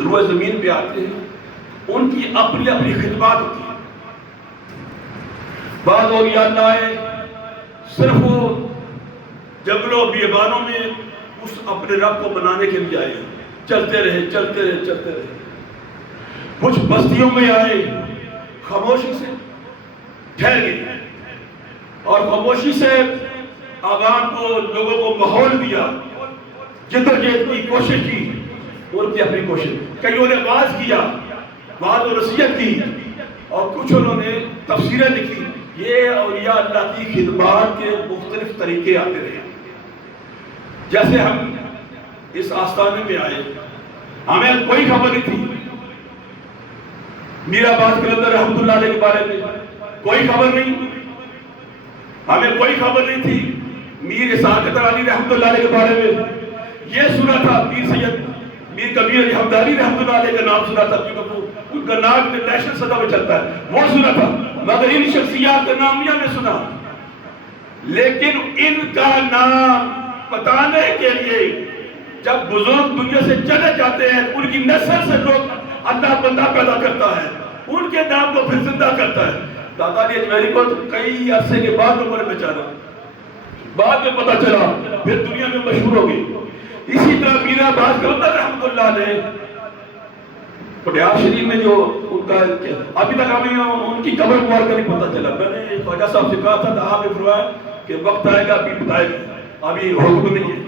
روئے زمین پہ آتے ہیں، ان کی اپنی اپنی خدمات ہوتی ہیں. بعض اولیاء اللہ آئے صرف وہ جنگلوں بیابانوں میں اس اپنے رب کو بنانے کے لیے آئے، چلتے رہے چلتے رہے چلتے رہے. کچھ بستیوں میں آئے، خاموشی سے ٹھہر گئے اور خاموشی سے عوام کو، لوگوں کو ماحول دیا، جدوجہد کی کوشش کی، ان کی اپنی کوشش. کئیوں نے واعظ کیا، وعظ و نصیحت کی، اور کچھ انہوں نے تفسیریں لکھی. یہ اولیاء اللہ کی خدمات کے مختلف طریقے آتے رہے. جیسے ہم اس آستانے میں آئے، ہمیں کوئی خبر نہیں تھی میرا باز کلندر رحمت اللہ علیہ کے بارے میں، کوئی خبر نہیں. ہمیں کوئی خبر نہیں تھی میر اسحاق علی رحمت اللہ علیہ کے بارے میں. یہ سنا تھا پیر سید میر کبیر علی حمدانی رحمت اللہ علیہ کا نام سنا تھا، کیونکہ ان کا نام نیشنل سطح پہ چلتا ہے، وہ سنا تھا، مگر ان شخصیات کا نام نہیں ہمیں سنا. لیکن ان کا نام بتانے کے لیے جب بزرگ دنیا سے چلے جاتے ہیں، ان کی نسل سے لوگ اللہ بندہ پیدا کرتا ہے، ان کے نام کو پھر زندہ کرتا ہے. دادا علی اجمیری کو کئی عرصے کے بعد لوگوں نے پہچانا، بعد میں پتا چلا، پھر دنیا میں مشہور ہو گئی. اسی طرح میرا باز کلندر رحمت اللہ علیہ پٹیال شریف میں جو ان کا ابھی تک ہمیں ان کی قبر مبارکہ نہیں پتا چلا. میں نے خواجہ صاحب سے کہا تھا تو آپ نے فرمایا کہ وقت آئے گا ابھی بتائے گا، ابھی حکم نہیں ہے.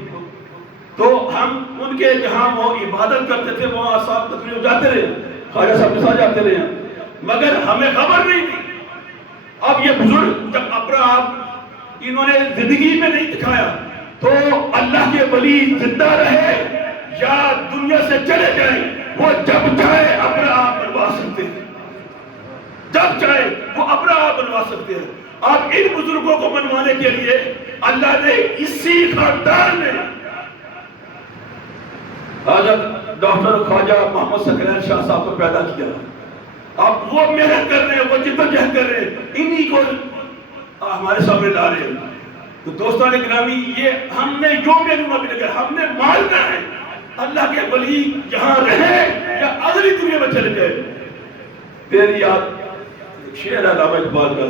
تو ہم ان کے جہاں وہ عبادت کرتے تھے وہاں ساتھ تقریر جاتے رہے، خواجہ صاحب کے ساتھ جاتے رہے، مگر ہمیں خبر نہیں تھی. اب یہ بزرگ جب اپنا آپ انہوں نے زندگی میں نہیں دکھایا تو اللہ کے ولی زندہ رہے یا دنیا سے چلے جائیں، وہ جب چاہے اپنا آپ بنوا سکتے ہیں، جب چاہے وہ اپنا آپ بنوا سکتے ہیں. اب ان بزرگوں کو بنوانے کے لیے اللہ نے اسی خاندان میں حضرت ڈاکٹر خواجہ محمد ثقلین شاہ صاحب کو پیدا کیا. اب وہ محنت کر رہے ہیں، وہ جدوجہد کر رہے ہیں، انہی کو ہمارے سامنے لا رہے ہیں. تو دوستان گرامی، یہ ہم نے یوم جمعہ بھی لگا، ہم نے ماننا ہے اللہ کے ولی جہاں رہے یا اگلی دنیا میں چلے جائے. تیری یاد شعر ہے علامہ اقبال کا،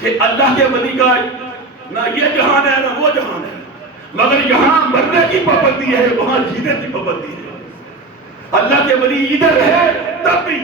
کہ اللہ کے ولی کا نہ یہ جہان ہے نہ وہ جہان ہے، مگر یہاں مرنے کی پابندی ہے، وہاں جینے کی پابندی ہے. اللہ کے ولی ادھر ہے تب بھی